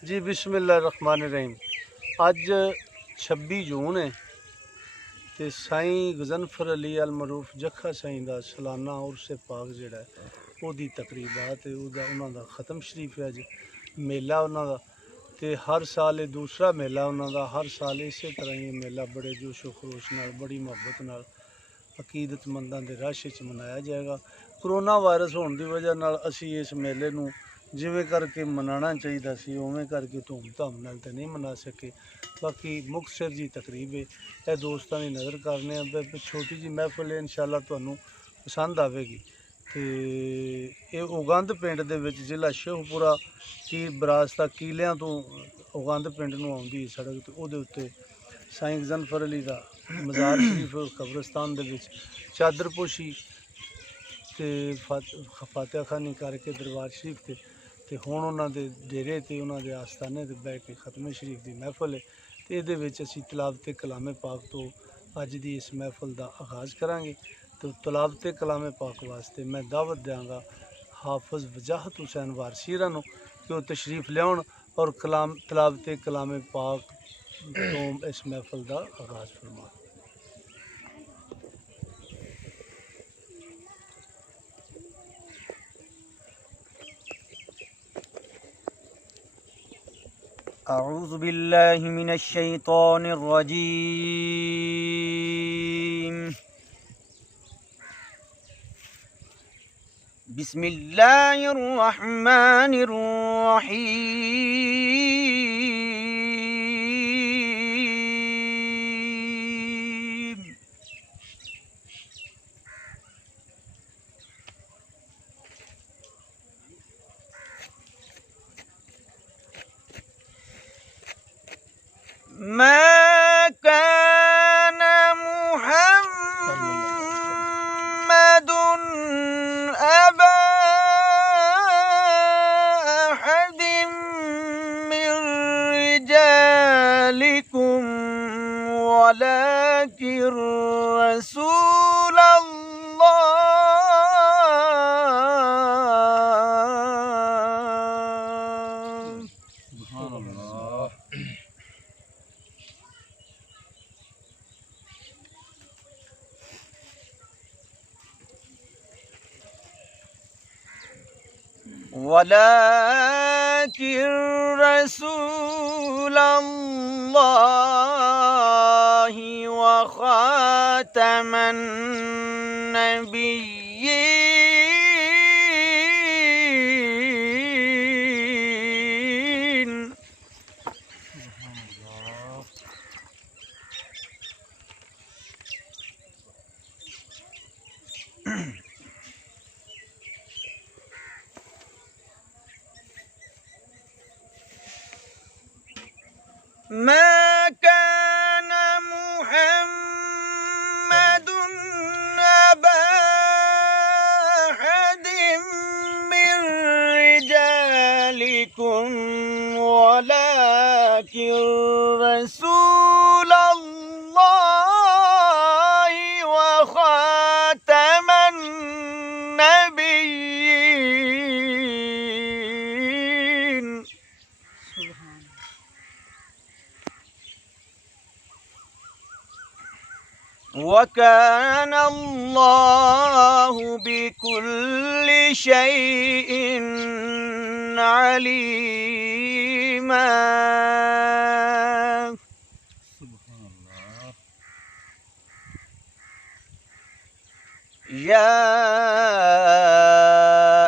जी बिस्मिल्लाहिर्रहमानिर्रहीम। अज 26 जून है तो साईं गजनफर अली अल मरूफ जखा साईं का सालाना उर्स पाक जिहड़ा ओदी तकरीबात है उन्हां दा ख़त्म शरीफ है। अज मेला उन्हां दा ते हर साल दूसरा मेला उन्हां दा, हर साल इस तरह ही मेला बड़े जोशो खरोश नाल बड़ी मुहब्बत नाल अकीदतमंदां दे रश च मनाया जाएगा। करोना वायरस होने की वजह नाल असी इस मेले नूं जिवें करके मनाना चाहिए सी उवें करके धूमधाम नाल तो नहीं मना सके। बाकी मुख्तसर जी तकरीब है, यह दोस्तों की नज़र करने छोटी जी महफिल है, इंशाअल्लाह तुहानूं पसंद आवेगी। तो ये उगंद पिंड दे विच जिला शेखपुरा की बरासता कीलियां तो उगंद पिंड नूं आउंदी सड़क ते उहदे उत्ते साईं गजनफर अली का मज़ार शरीफ कब्रस्तान दे विच चादरपोशी ते फातिहा खानी करके दरबार शरीफ ते हुण उन्हां दे डेरे ते उन्हां दे आस्थाने ते बह के खत्मे शरीफ की महफिल है। तो ये असी तलावत कलामे पाक तो अज की इस महफिल का आगाज़ करांगे। तो तलावत कलामे पाक वास्ते मैं दावत देंगा हाफिज़ वजाहत हुसैन वारसीरा नूं कि वो तशरीफ लियाउण और तलावत कलामे पाक तो इस महफिल का आगाज़ फरमाउण। أعوذ بالله من الشيطان الرجيم. بسم الله الرحمن الرحيم. ما كان محمد أبا أحد من رجالكم ولكن رسول الله. سبحان الله. ولكن رسول الله وخاتم النبيين. ما كان محمد أبا أحد من رجالكم ولكن رسول الله وخاتم النبيين. وكان الله بكل شيء عليما. سبحان الله. يا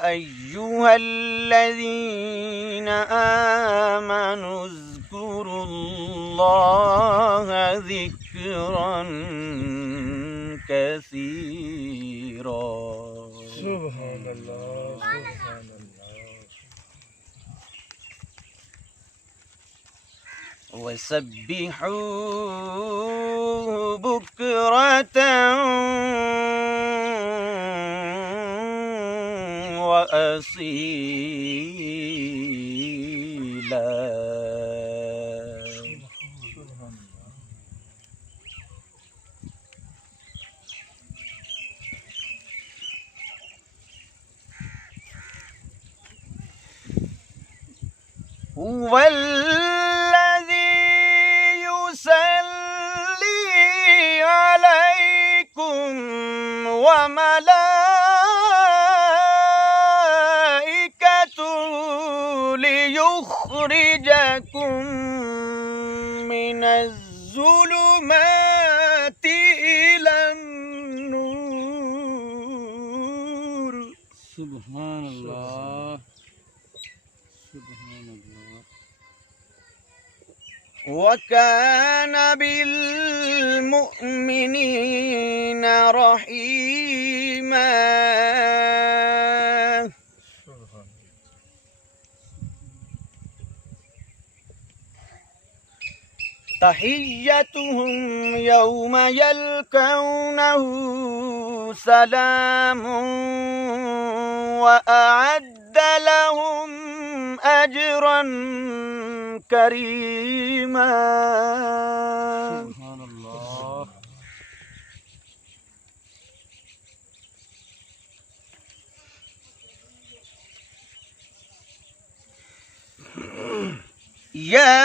أيها الذين آمنوا اذكروا الله ذكرا كثيرا. سبحان الله. سبحان الله. وسبحوه بكرة وأصيلا. هو الذي يصلي عليكم وملائكته ليخرجكم من الظلمات إلى النور. سبحان الله سبحان الله. وكان بالمؤمنين رحيما. تحيتهم يوم يلقونه سلام وأعد لهم أجرا كريما. سبحان الله. يا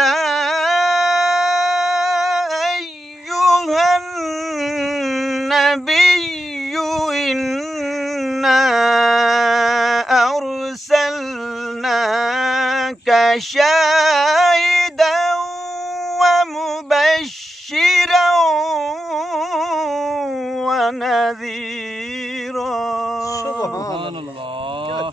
أيها النبي إنا أرسلناك شاهدا ومبشرا ونذيرا. سبحان الله.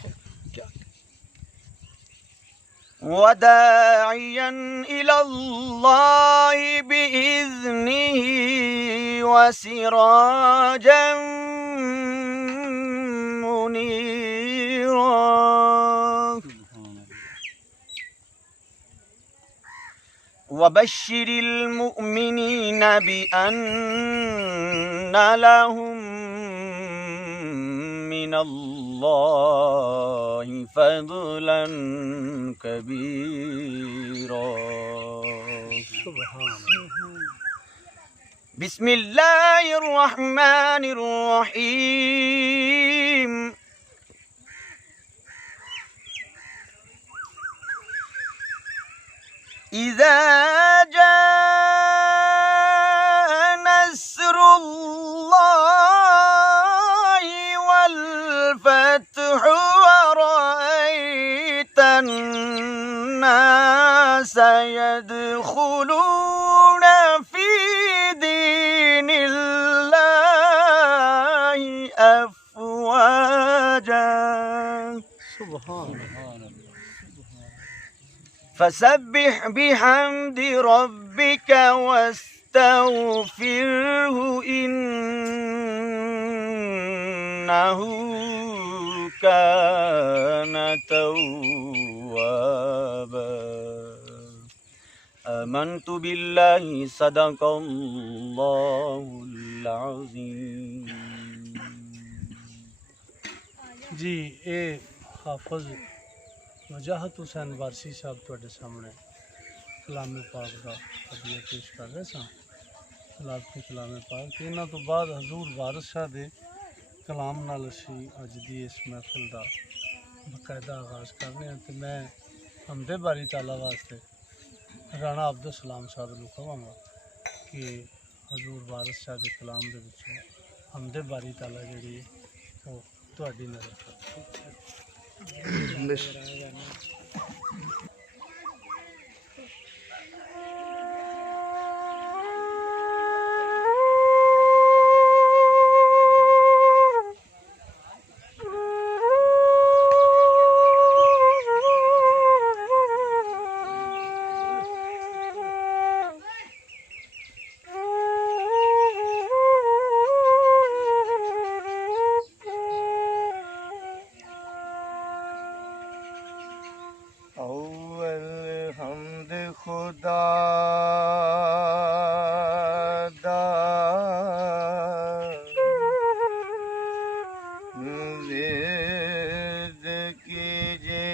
وداعيا إلى الله بإذنه وسراجا منيرا. وبشر المؤمنين بأن لهم من الله فضلا كبيرا. سبحان بسم الله الرحمن الرحيم. إذا جاء نصر الله والفتح ورأيت الناس يدخلون في دين الله أفواجا. سبحان فسبح بحمد ربك واستغفره إنه كان توابا. آمنت بالله صدق الله العظيم. जी ए हाफिज मुजाहिद हुसैन वारसी साहब ਤੁਹਾਡੇ ਸਾਹਮਣੇ ਕਲਾਮੇ ਪਾਕ ਦਾ ਹਦੀਆ ਪੇਸ਼ ਕਰ ਰਹੇ ਸਨ। ਖਿਲਾਫਤ ਕਲਾਮੇ ਪਾਕ ਤੇ ਇਹਨਾਂ ਤੋਂ ਬਾਅਦ ਹਜ਼ੂਰ ਵਾਰਿਸ ਸ਼ਾਹ ਦੇ ਕਲਾਮ ਨਾਲ ਅਸੀਂ ਅੱਜ ਦੀ ਇਸ ਮਹਿਫਿਲ ਦਾ ਬਕਾਇਦਾ ਆਗਾਜ਼ ਕਰਨੇ ਹਾਂ। ਤੇ ਮੈਂ ਹਮਦੇ ਬਾਰੀ ਤਾਲਾ ਵਾਸਤੇ ਰਾਣਾ ਅਬਦੁਲ ਸਲਾਮ ਸਾਹਿਬ ਨੂੰ ਕਹਾਂਗਾ ਕਿ ਹਜ਼ੂਰ ਵਾਰਿਸ ਸ਼ਾਹ ਦੇ ਕਲਾਮ ਦੇ ਵਿੱਚੋਂ ਹਮਦੇ ਬਾਰੀ ਤਾਲਾ ਜਿਹੜੀ ਉਹ ਤੁਹਾਡੀ ਨਜ਼ਰ खुदा दा विर्द कीजे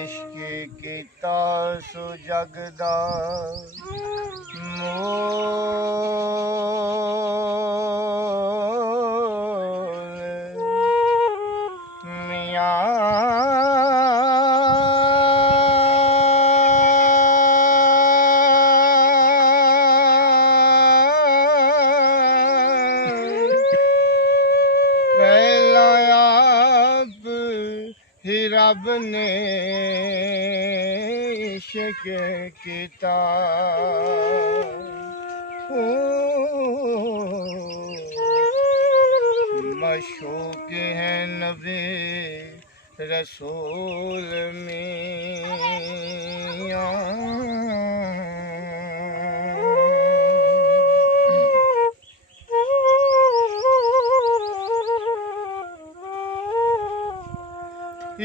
इश्क कीता सु जगदा मोह रब ने इश्क कीता मशूक है नबी रसूल मियां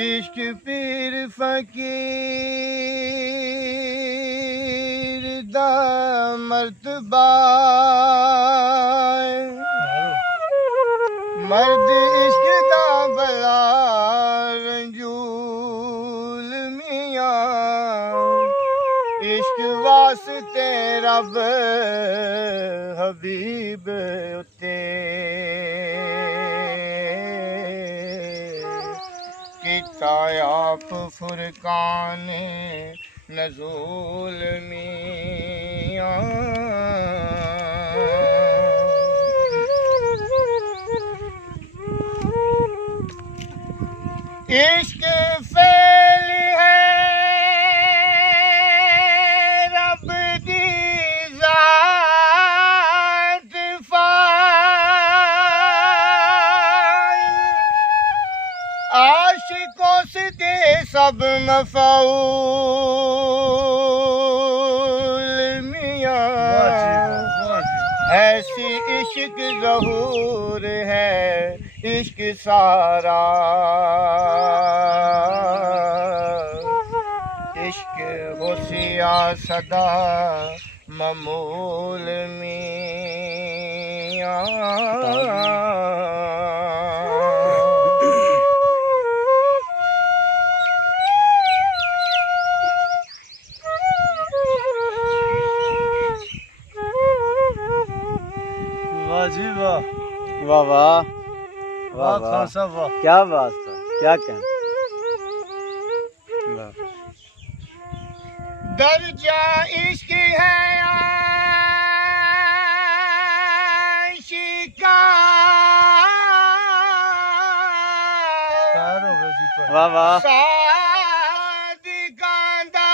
इश्क पीर फकीर दा मर्तबा मर्द इश्क दा बड़ा रंजूल मियां इश्क वास्ते रब हबीब उते कीता आप फुरकान नज़ूल मियां इश्क फेल है रब दी ज़ात फ़ाइल आशिकों से दे सब मफ़ऊल मियां ऐसी इश्क ज़हूर है इश्क सारा इश्क होशिया सदा ममूल मियां वाह जी वाह वाह वाह वाह खान साहब वाह क्या बात था क्या कहना वाह दर्जा इश्क है आशिका खैर हो गए जी पर वाह वाह सादिकां दा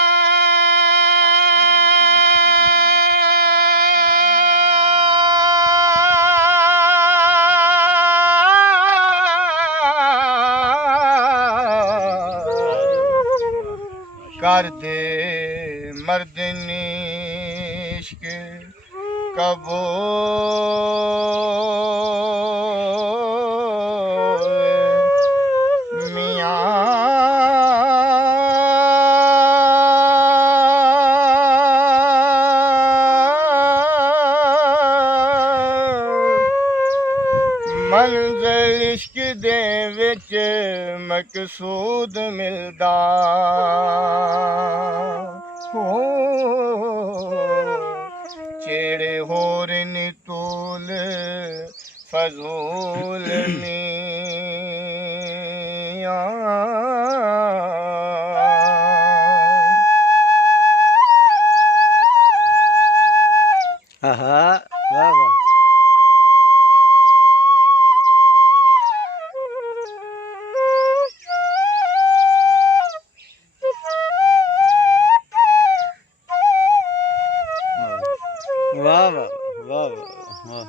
कर दे मर्दनी इश्क कबूल मियां मंज़िल इश्क दे विच मकसूद मिलदा हो चेड़े होर नितूल फजूल मियां आहा वाह वाह वाह वाह वाह वाह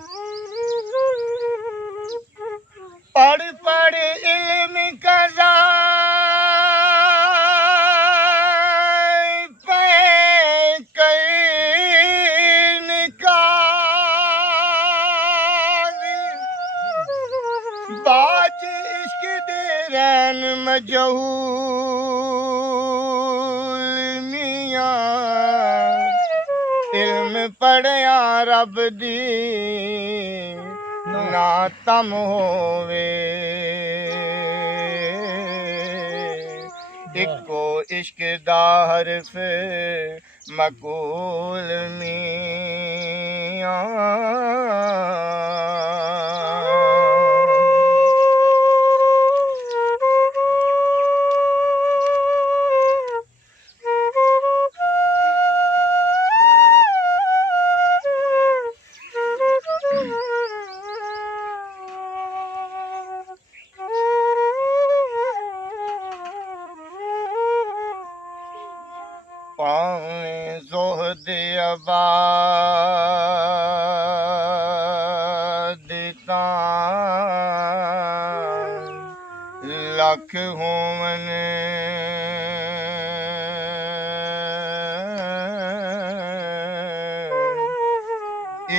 पढ़ पढ़ इल्म कज़ा पे कई निकाल बाज इश्क दे रैन मजहूल मियां इल्म पढ़िया रब दी ना तम होवे इको इश्क दा हरफ मकूल मियां लख होवन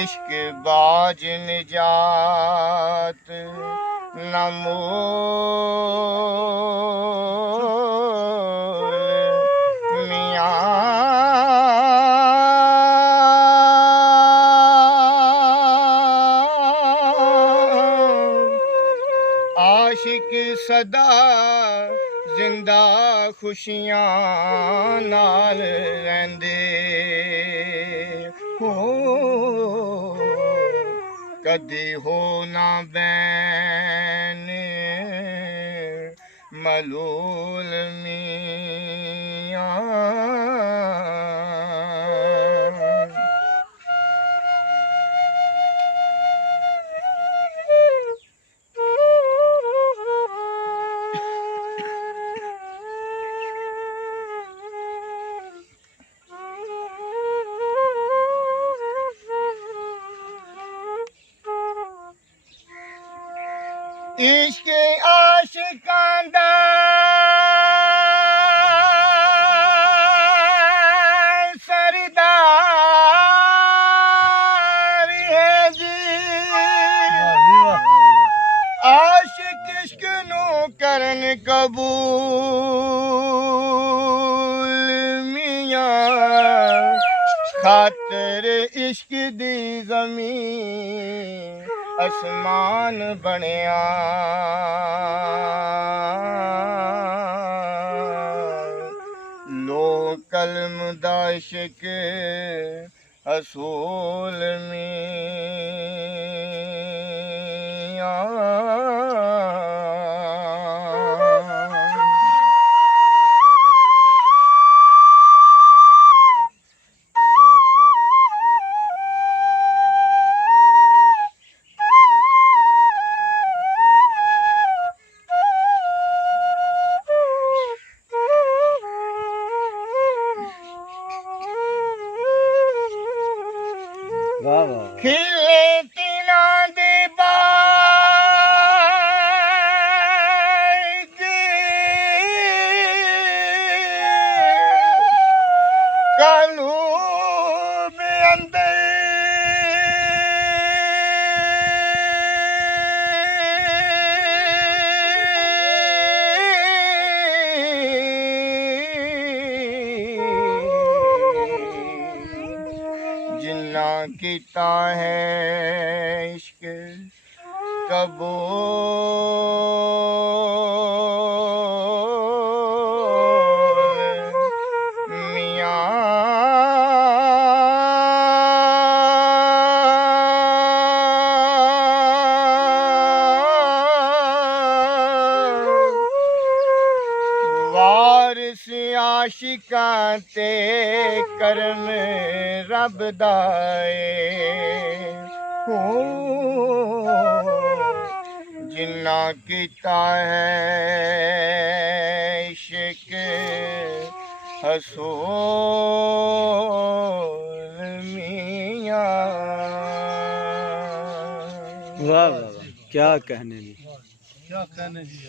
इश्क बाज निजात न मोल आशिक सदा जिंदा खुशियां नाल रहंदे हो कदी हो ना बैन मलूल मियां इश्क आशिकां दा सरदार है जी आशिक इश्क नू करन कबूल मियां खातर इश्क दी ज़मीन आसमान बनया लो कलम दा इश्क असूल मियां वाह वाह खिले तिना दे बाग कलूब अंदर जिन्ना कीता है इश्क कबूल मियां वारिस आशिकां ते करम रब दाए हो जिन्ना कीता है इश्क हसूल मियां वाह वाह वाह क्या कहने जी क्या कहने जी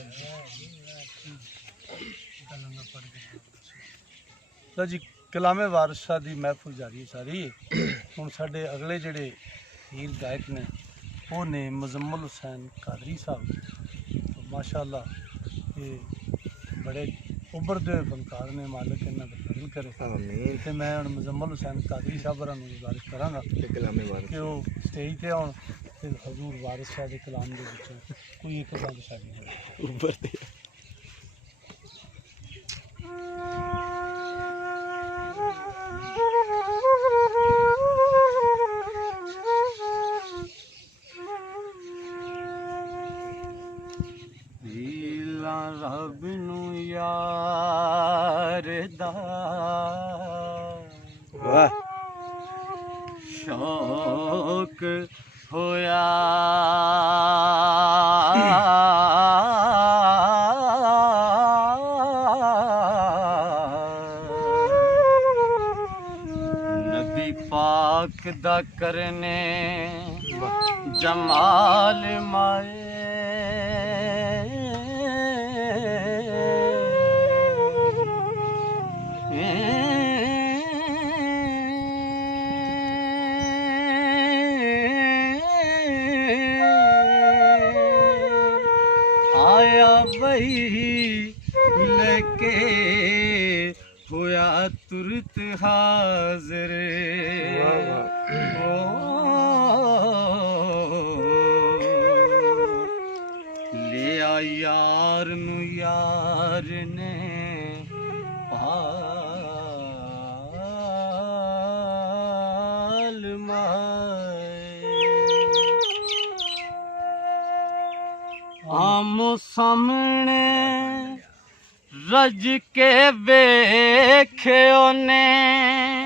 तो जी कलामे वारिस शाह दी महफिल जारी है सारी हुण साडे अगले जिहड़े हीर गायक ने वो ने मुजम्मल हुसैन कादरी साहब तो माशाअल्लाह ये बड़े उभरदे हुए फनकार ने मालिक इन्हां दा फजल करे आमीन ते मैं हुण मुजम्मल हुसैन कादरी साहब होरां नूं गुजारिश करांगा कलामे वारिस कि वो स्टेज ते आउण ते हजूर वारिस शाह दे कलाम दे विचों कोई एक बंद शादी होवे ऊपर दे रब नू यार दा वाह शौक होया नबी पाक दा करने जमाल माए आई लेके होया तुरत हाजिर ले आ यार नू यार ने पाल माए आमो सामने रज के वेखे ओने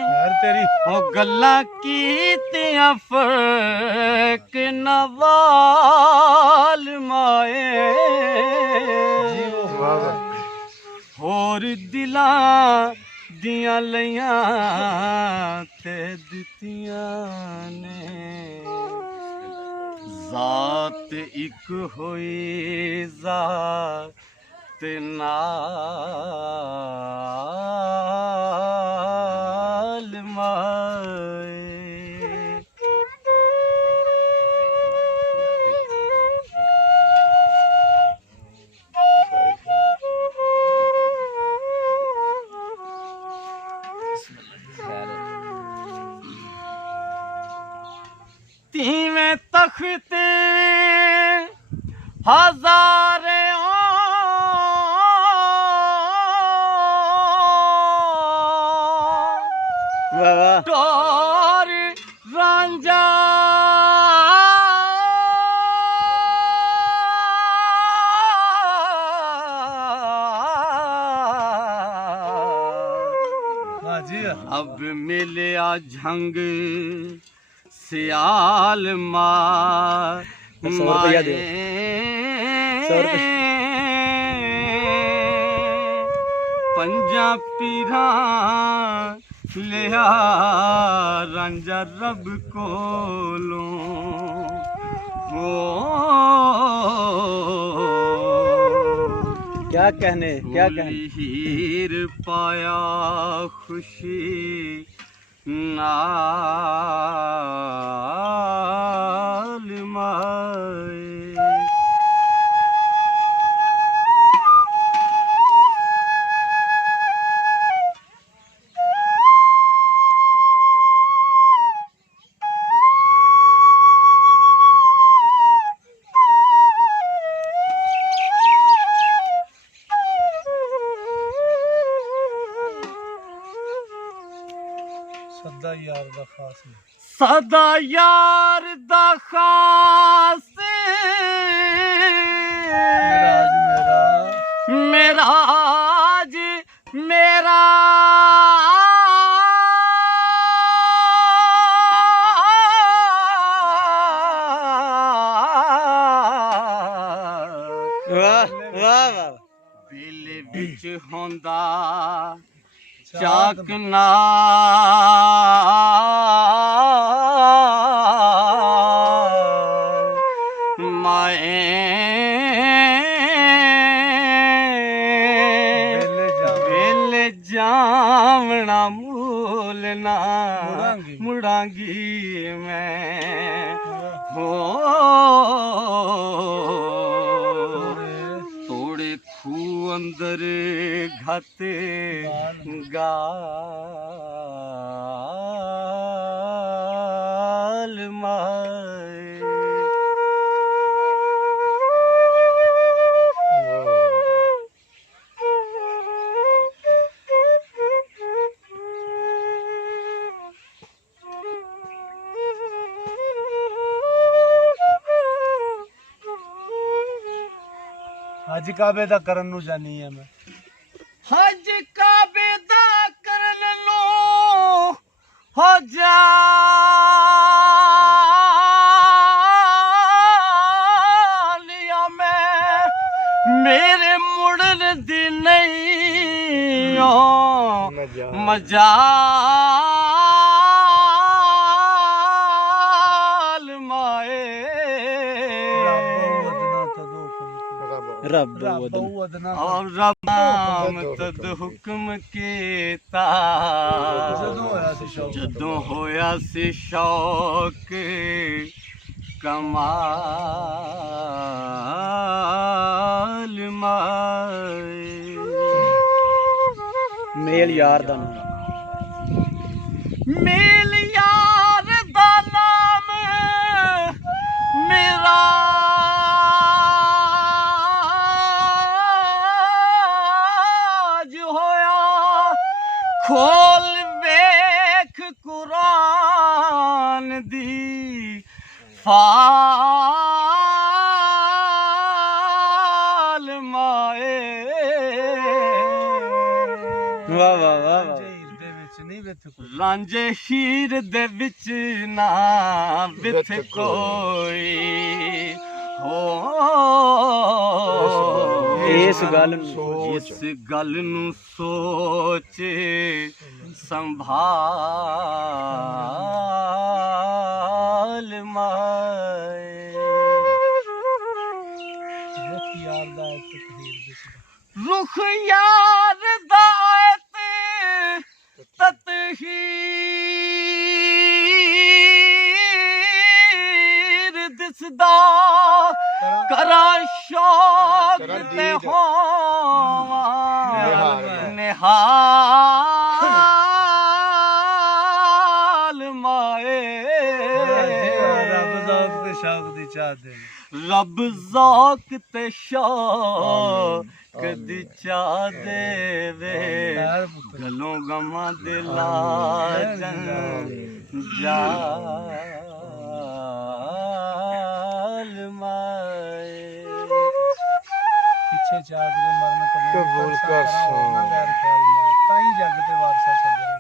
यार तेरी ओ गल्लां कीतियां फर्क नवाल माए होर दिलां दियां लइयां ते दित्तियां ने ज़ात इक होई ज़ात नाल माए तीवें तख्त हजारे टोर रांझा हाजी अब मिलिया झंग सियाल माँ 100 रुपया दो। 100 रुपया। पंजा पीरा लिया रांझा रब कोलों क्या कहने हीर पाया खुशी नाल माए सदा यार दा खास है सदा यार दा खास मेरा आज मेरा वाह वाह वाह दिल विच होंदा चाक ना माए बेल जावना मूलना मुड़ांगी मैं हो तोड़े खू अंदर घत गाल माए हज काबे दा करन नु जानी है मैं हज काबे दा करन लो हो जा लिया मैं मेरे मुड़न दी नहीं हो मजाल माए रब वदना और रब तद हुक्म कीता जदों होया सी शौक कमाल माए मेल यार दा नाम मेल यार दा नाम मेरा जो होया खोल वेख कुरान दी फाल माए वाह वाह वाह वाह रांझे हीर दे विच नहीं रांझे हीर दे विच ना वेथ विथ कोई हो इस गल इस गल नू सोच संभाल माए रुख यार दायत ततहीर दिसदा करा शौक ते होवा निहाल माए रब ज़ौक़ ते शौक़ दी चा देवे गलों गमा दिला जाल माए ਪਿੱਛੇ ਜਾ ਕੇ ਮਰਨ ਕਬੂਲ ਕਰ ਸੋ। ਗੈਰ ਖਿਆਲ ਨਾਲ ਤਾਂ ਹੀ ਜੱਗ ਤੇ ਵਾਰਸਾ ਛੱਡਿਆ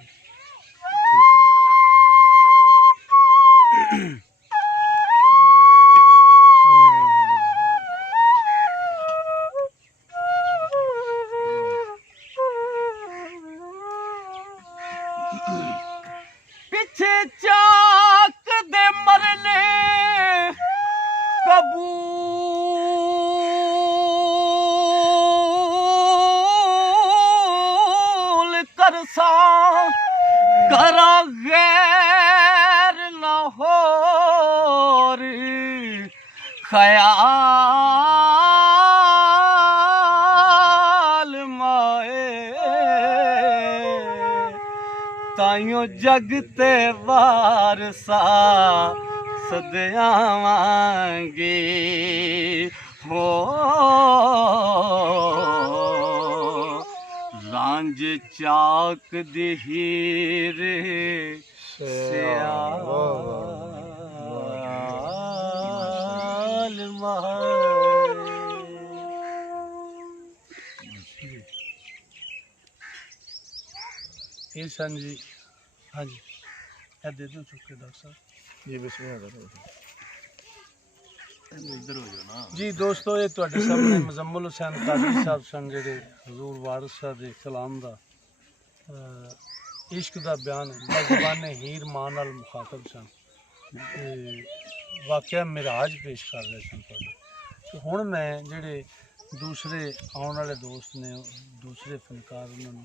ਪਿੱਛੇ ਚਾਕ ਦੇ ਮਰਨੇ कबूल करसा करा गैर न होर ख्याल माए ताइयों जग ते वारसा सदयावांगे हो रांझ चाक दी हीर सियाल माए ਇਹ ਸਨ ਜੀ ਹਾਂਜੀ ਇਹ ਦੇ ਦਿਓ ਚੁੱਕ ਕੇ ਡਾਕਟਰ ਸਾਹਿਬ जी बिस्मिल्लाह इधर हो जाओ ना ਜੀ ਦੋਸਤੋ ਇਹ ਤੁਹਾਡੇ ਸਾਹਮਣੇ ਮੁਜ਼ੰਮਲ ਹੁਸੈਨ ਕਾਦਰੀ ਸਾਹਿਬ ਸਨ ਜਿਹੜੇ ਹਜ਼ੂਰ ਵਾਰਿਸ ਸਾਹਿਬ ਦੇ ਕਲਾਮ ਦਾ ਇਸ਼ਕ ਦਾ ਬਿਆਨ ਜ਼ਬਾਨੇ ਹੀਰ ਮਾਂ ਨਾਲ ਮੁਖਾਤਬ ਸਨ ਤੇ ਵਾਕਿਆ ਮਿਰਾਜ ਪੇਸ਼ ਕਰ ਰਹੇ ਸਨ ਤੁਹਾਡੇ ਤੇ ਹੁਣ ਮੈਂ ਜਿਹੜੇ ਦੂਸਰੇ ਆਉਣ ਵਾਲੇ ਦੋਸਤ ਨੇ ਦੂਸਰੇ ਫਨਕਾਰ ਉਹਨਾਂ ਨੂੰ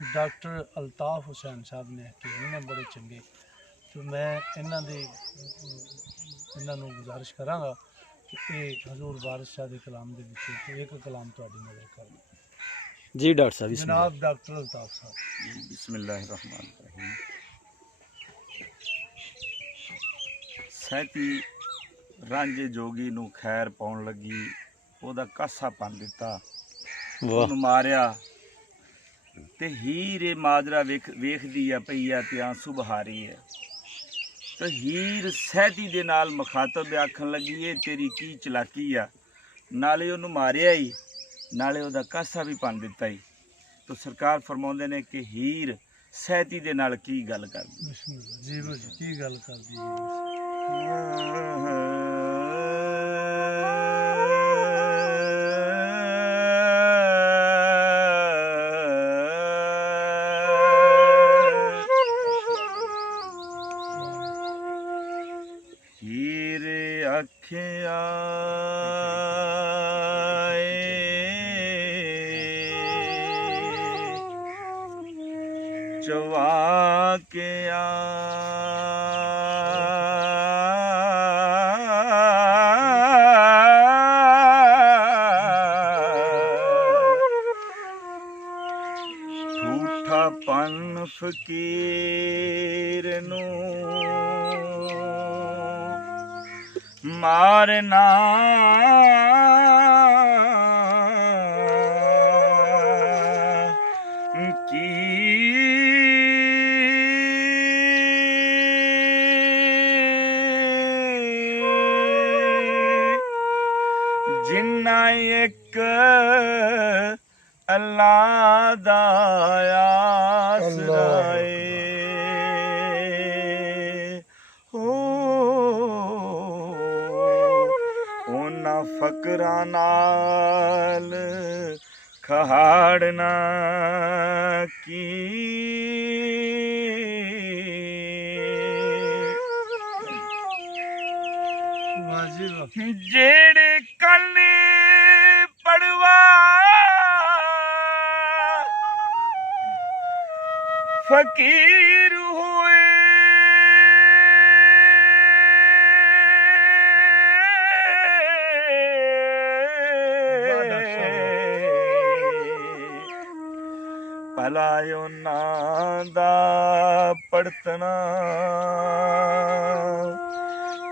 ਡਾਕਟਰ ਅਲਤਾਫ ਹੁਸੈਨ ਸਾਹਿਬ ਨੇ ਕਿ ਇਹਨਾਂ ਬੜੇ ਚੰਗੇ ਤੇ ਮੈਂ ਇਹਨਾਂ ਨੂੰ ਗੁਜ਼ਾਰਿਸ਼ ਕਰਾਂਗਾ ਕਿ ਇਹ ਹਜ਼ੂਰ ਵਾਰਿਸ ਸ਼ਾਹ ਦੇ ਕਲਾਮ ਦੇ ਵਿੱਚ ਇੱਕ ਕਲਾਮ ਤੁਹਾਡੀ ਨਜ਼ਰ ਕਰਨ जी डॉक्टर साहब जनाब डॉक्टर अल्ताफ साहब बिस्मिल्लाहिर्रहमानिर्रहीम ਸੈਤੀ ਰਾਂਝੇ ਜੋਗੀ ਨੂੰ ਖੈਰ ਪਾਉਣ ਲੱਗੀ ਉਹਦਾ ਕਾਸਾ ਪੰਨ ਦਿੱਤਾ वाह ਉਹਨੂੰ ਮਾਰਿਆ ਤੇ ਹੀਰੇ ਮਾਜਰਾ ਵੇਖਦੀ ਆ ਪਈ ਆ ਤੇ ਆਂਸੂ ਬਹਾਰੀ ਹੈ ਤੇ ਹੀਰ ਸੈਤੀ ਦੇ ਨਾਲ ਮੁਖਾਤਬ ਆਖਣ ਲੱਗੀ ਏ ਤੇਰੀ ਕੀ ਚਲਾਕੀ ਆ ਨਾਲੇ ਉਹਨੂੰ ਮਾਰਿਆ ਹੀ ਨਾਲੇ ਉਹਦਾ ਕਾਸਾ ਵੀ ਪੰਨ ਦਿੱਤਾ ਹੀ तो सरकार फरमाते ने कि हीर सैती दे नाल की गल करदी बिस्मिल्लाह जी वो जी की गल करदी हीर अखिया चवा के ਪਨ ਫਕੀਰ ਨੂੰ ਮਾਰਨਾ जिन्ना एक अल्लाह दा आसरा हो उन्ना फकरां नाल खहाड़ना की जेड़े कल पड़वा फकीर हुए भलायो नादा पड़तना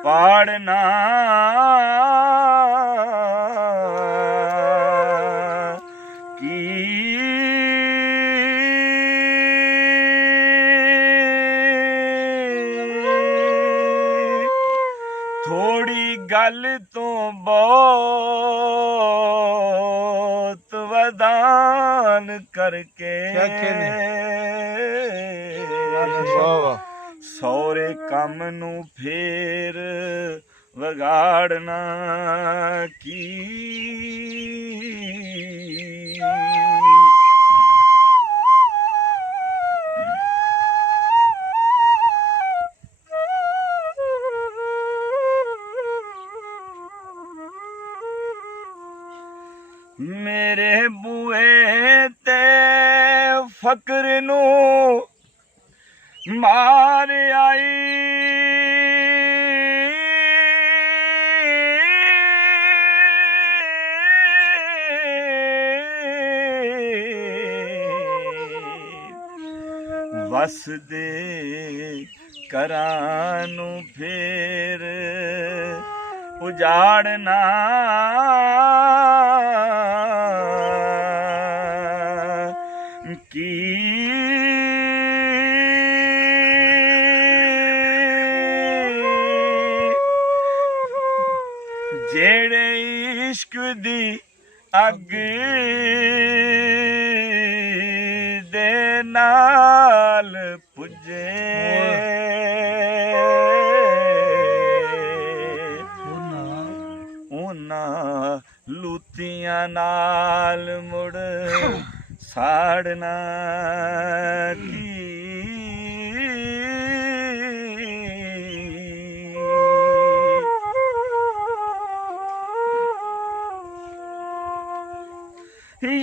पाड़ना की थोड़ी गल तो बहुत वदान करके सौरे कम नू फेर वगाड़ना की मेरे बुए ते फकर नू मार आई वस दे करानू फेर उजाड़ना की जेड़े इश्क दी अग दे नाल पुजे उन्हां लुतियां नाल मुड़ साड़ना की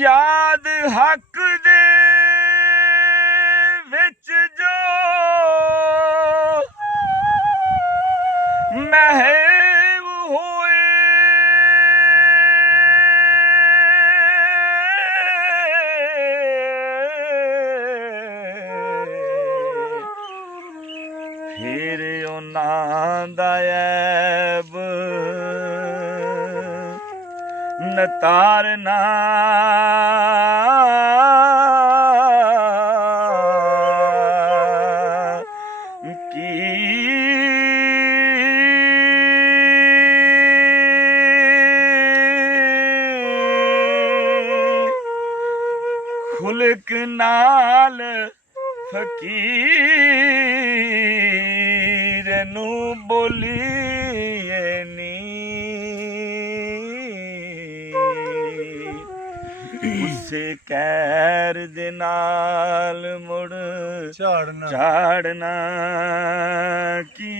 याद हक दे विच जो महव होए फिर उन्हां दा ऐब नतारना की खुलक नाल फकीर नू बोलिए नी उसे कैर दे नाल मुड़ झाड़ना की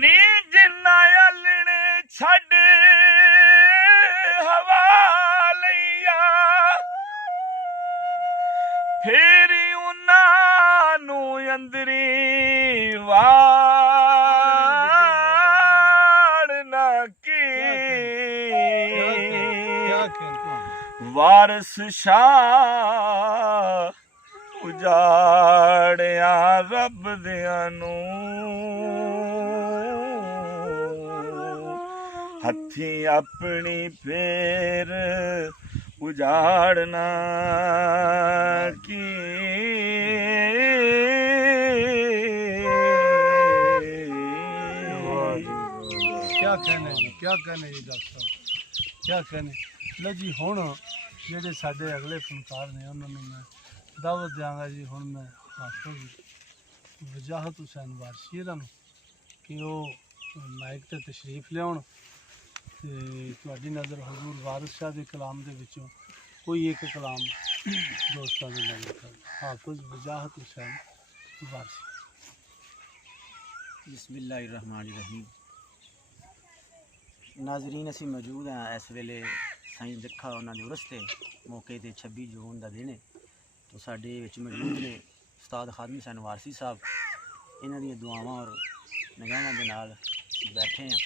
नी जिन्ना अलने छड़ हवा लैया फिर उन्हां नू अंदरी ਵਾਰਸ ਸ਼ਾਹ ਉਜਾੜਿਆ ਰੱਬ ਦਿਆਂ ਨੂੰ ਹੱਥੀਂ ਆਪਣੀ ਫੇਰ ਉਜਾੜਨਾ ਕੀ क्या कहने जी डॉक्टर साहब क्या कहने लो जी हुण जेडे साडे अगले फनकार ने उन्होंने मैं दावत देंगा जी हुण मैं हाफिज वजाहत हुसैन वारसी कि वो माइक ते तशरीफ लियाउण ते तुहाडी नज़र हजूर वारिस शाह दे कलाम दे विचों कोई एक कलाम दोस्तां दे नज़र कर हाफिज वजाहत हुसैन वारसी। बिस्मिल्लाहिर्रहमानिर्रहीम। नाजरीन असी मौजूद हैं इस वेले साईं जखा उन्होंने उरस के मौके पर 26 जून का दिन है तो साढ़े मौजूद ने उस्ताद खादम हुसैन वारसी साहब इन्हों दी दुआवां और निगाहां दे नाल बैठे हैं।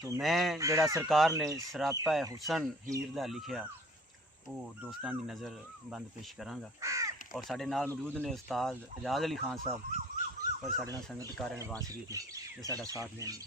तो मैं जड़ा सरकार ने सरापा हुसन हीर दा लिखिया वो दोस्तों की नज़र बंद पेश करांगा और साढ़े नाल मौजूद ने उस्ताद एजाज अली खान साहब और साढ़े नाल संगतकार ने बांसरी थे ये साडा साथ लेंगे।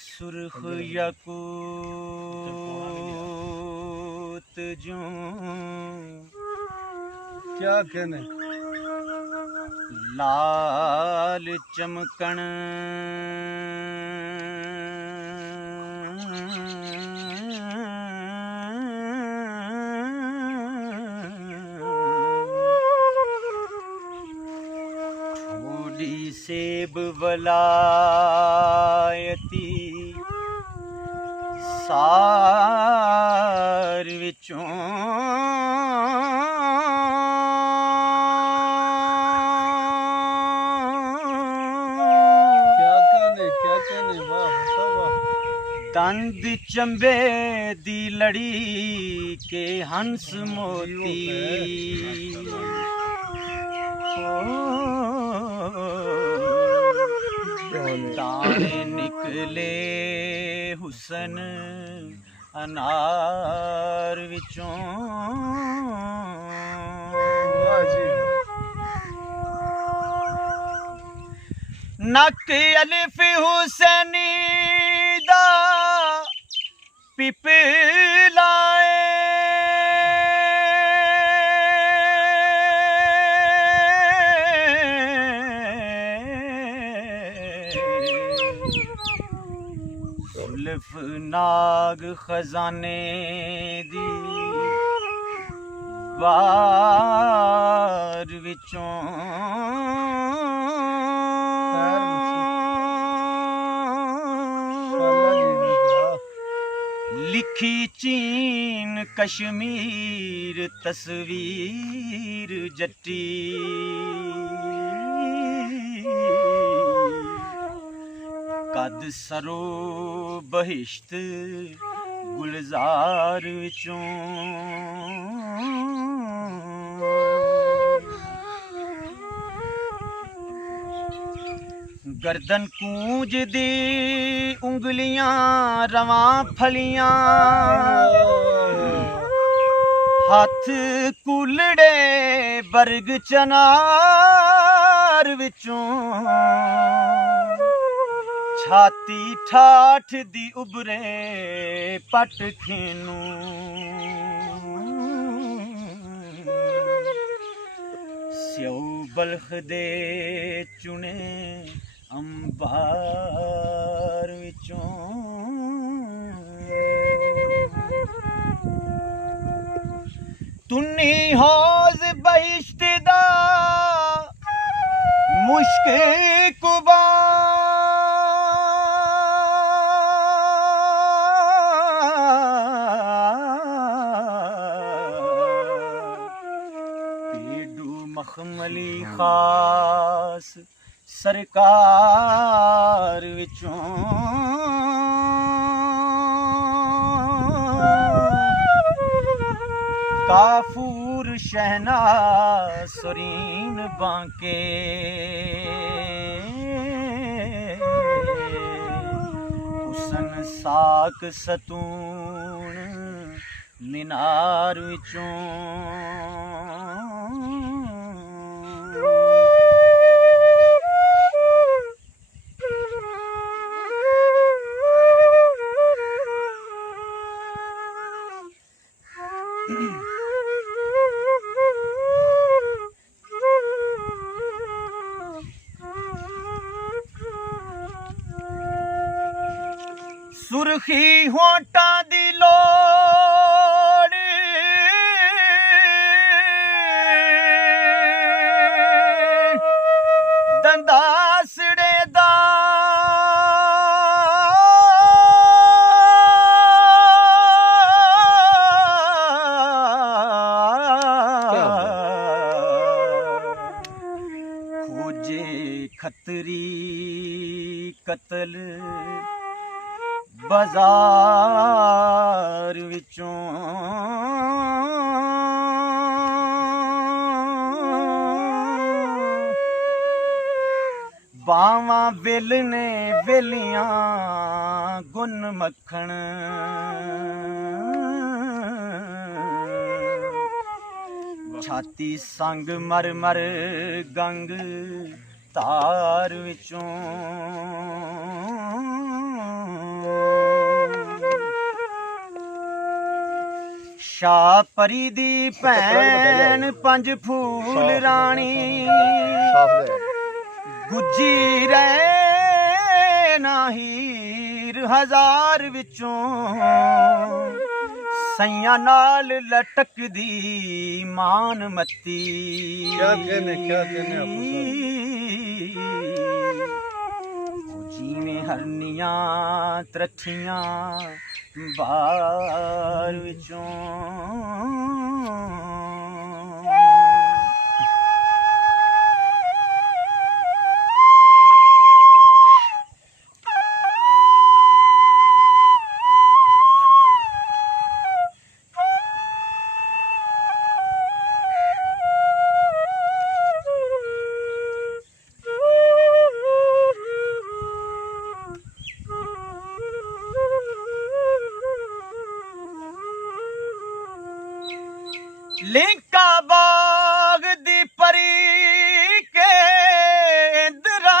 सुर्ख यकूत जो क्या कहने लाल चमकन बूढ़ी सेब वलायती सार विचों क्या कहने वाह वाह दंद चंबे दी लड़ी के हंस मोती दाने निकले हुसन अनार विचों नक अलिफ हुसैनी दा पिपलाए जुल्फ नाग खजाने दी बार विचों लिखी चीन कश्मीर तस्वीर जट्टी कद सरो बहिश्त गुलजार विचों गर्दन कूंज दी उंगलियां रवां फलियां हाथ कुलड़े बरग चनार विचों छाती ठाठ दी उबरे पट खीनू स्यौ बलख दे चुने अंबार विचों तुन्नी हौज बहिश्त दा मुश्क कुबा पेडू मखमली खास सरकार विचों काफूर शहना सुरीन बांके हुसन साक सतून मीनार विचों सुरखी होटां दी लोड़ दंदासड़े दा खोजे खतरी कतल बाजार विचों बावां वेलने वेलियां गुन मक्खण छाती संग मर मर गंग तार विचों शाह परी दी भैन पंज फूल रानी गुज्जी रे नाहीर हजार विचों सैया नाल लटकदी मान मत्ती क्या कहने जिवें हरनियां त्रठियां बार विचों लिंका बाग दी परी के दरानी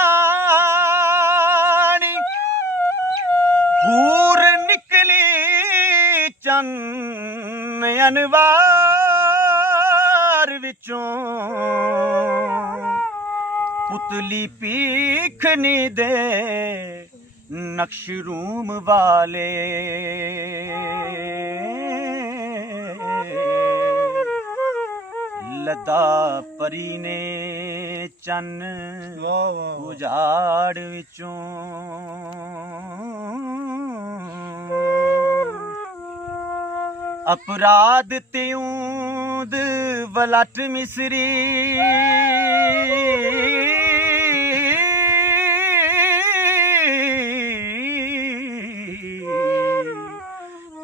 हूर निकली चन अनवार विचों पुतली पीखनी दे नक्श रूम वाले लता परी ने चन उजाड़ विचों अपराध त्यूंद वलट मिसरी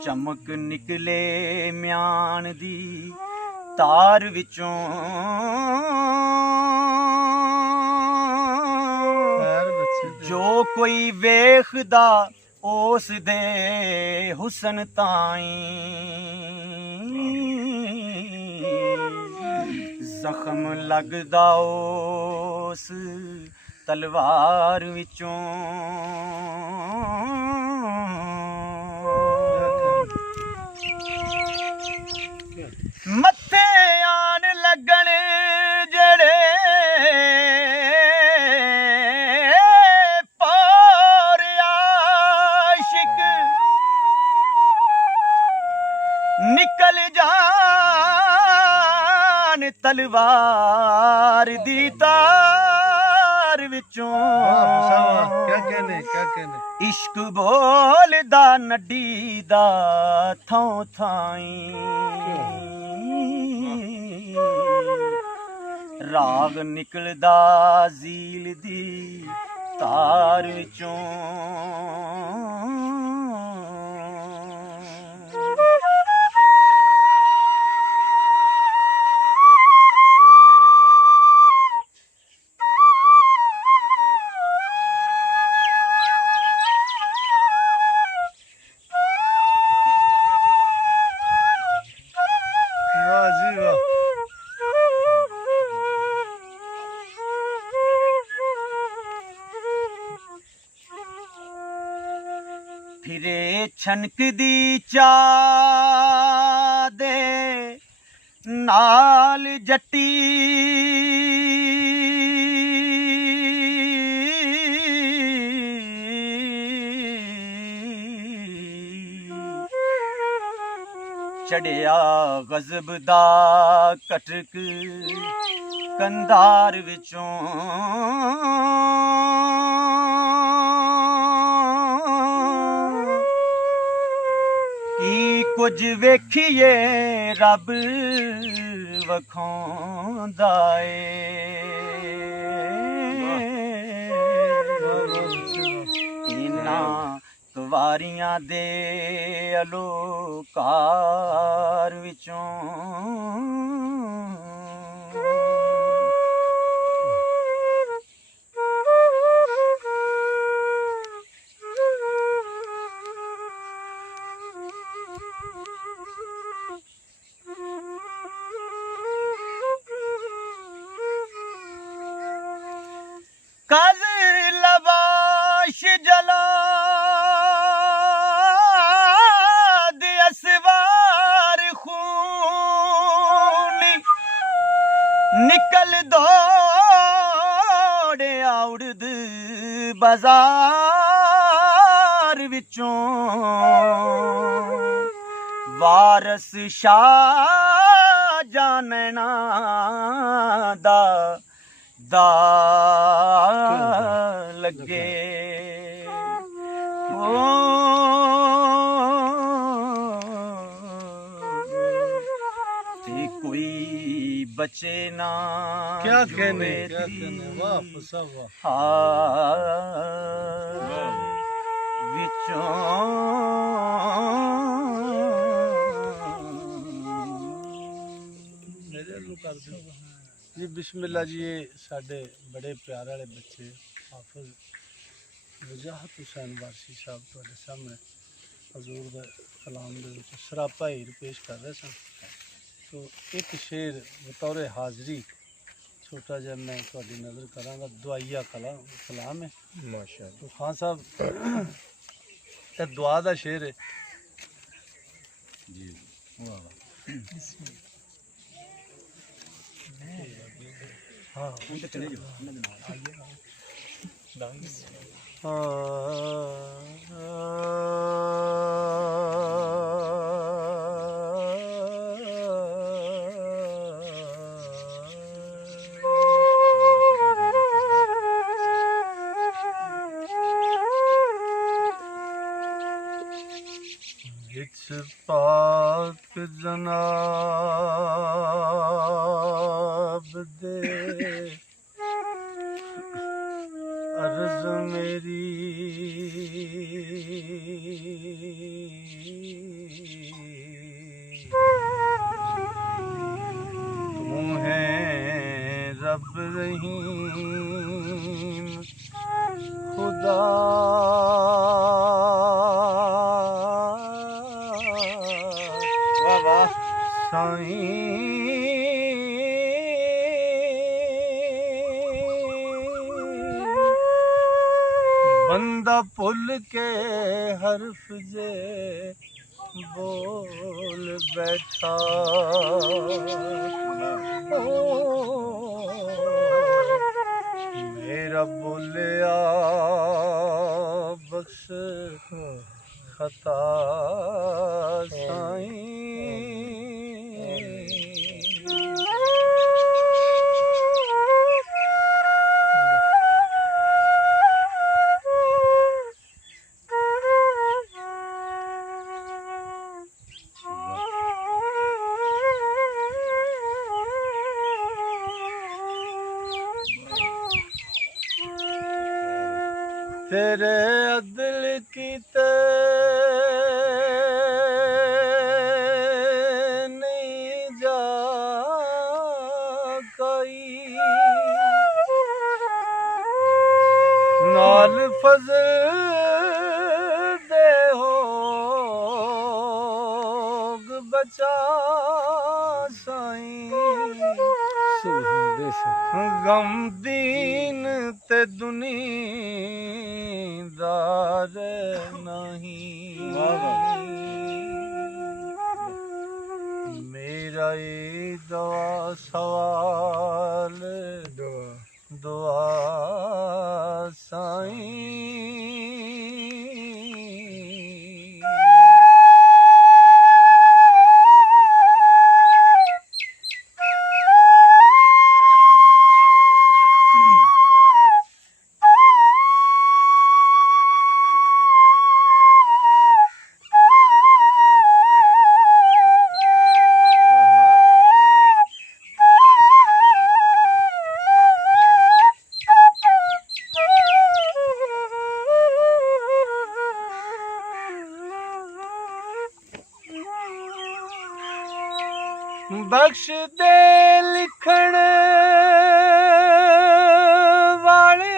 चमक निकले म्यान दी तार विचों जो कोई वेखदा उस दे हुसन ताई जख्म लगदा उस तलवार विचों मत्थे आन लगन जड़े पार आशिक निकल जान तलवार दी तार विचों क्या कहने इश्क बोलदा नड्डी दा थों थाई राग निकलदा झील दी तार विचों वाह जी वाह फिरे छनक दी चा दे नाल जट्टी चढ़िया गजब दा कटक कंधार विचों की कुछ वेखिए रब वखोंदा इना कुवारियां दे अलोकार विचों कल लबाश जला दे असवार खून निकल दौड़े औड़द बाजार विचों वारस शाह जानना दा लगे ओ ते कोई बचे ना क्या कहने वाह फसा वाह विचों मेरे लो कर दो जी बिस्मिल्लाह जी ये साढ़े बड़े प्यार वाले बच्चे हाफिज वजाहत हुसैन वारसी साहब तुहाडे सामने हजूर दे कलाम दे विच सरापा हीर पेश कर रहे सन तो एक शेर बतौर हाज़री छोटा जहा मैं तुहाडी नज़र करांगा दुआइया कलाम है माशाअल्लाह तो खान साहब ये दुआ दा शेर है जी वाह हाँ चले जाओ इस पाक जनाब दे अर्ज मेरी तू है रब रहीम खुदा बंदा पुल के हर्फ जे बोल बैठा मेरा बोलिया बख्श खता साईं तेरे अदल कीते नहीं जा कोई नाल फजल दे होग बचा साईं गम दीन ते दुनीदार नहीं मेरा ये दुआ सवाल दुआ साईं बख्श दे लिखण वाले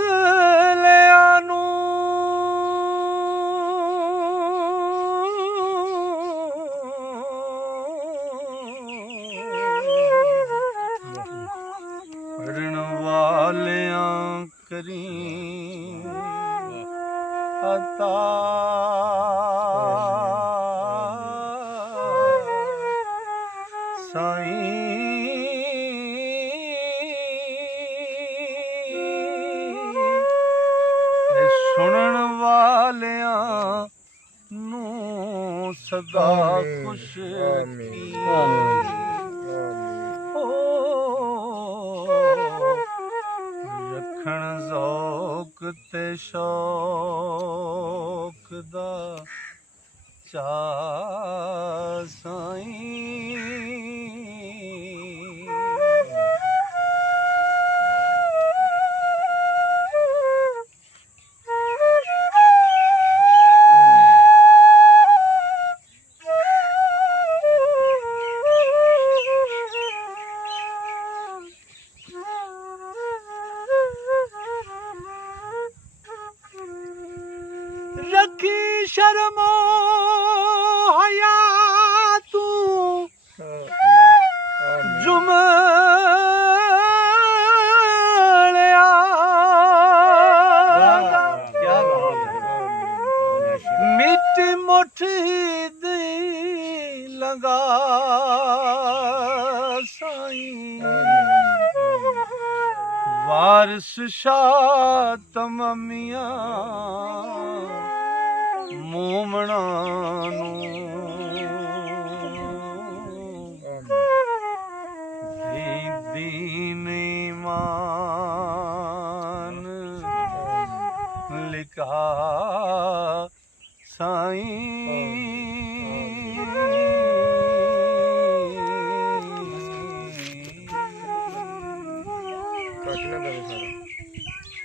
जुमलियां नूं पढ़न वालियां करीं अता साईं सुनन वालियां नूं सदा खुश रखण ज़ौक ते शौक दा चा साईं रखी शर्मो हया तू जुमलिया मिट मुठ दी लगा साईं वारिस शाह तममिया मोमना दीन ईमान लिखा साईं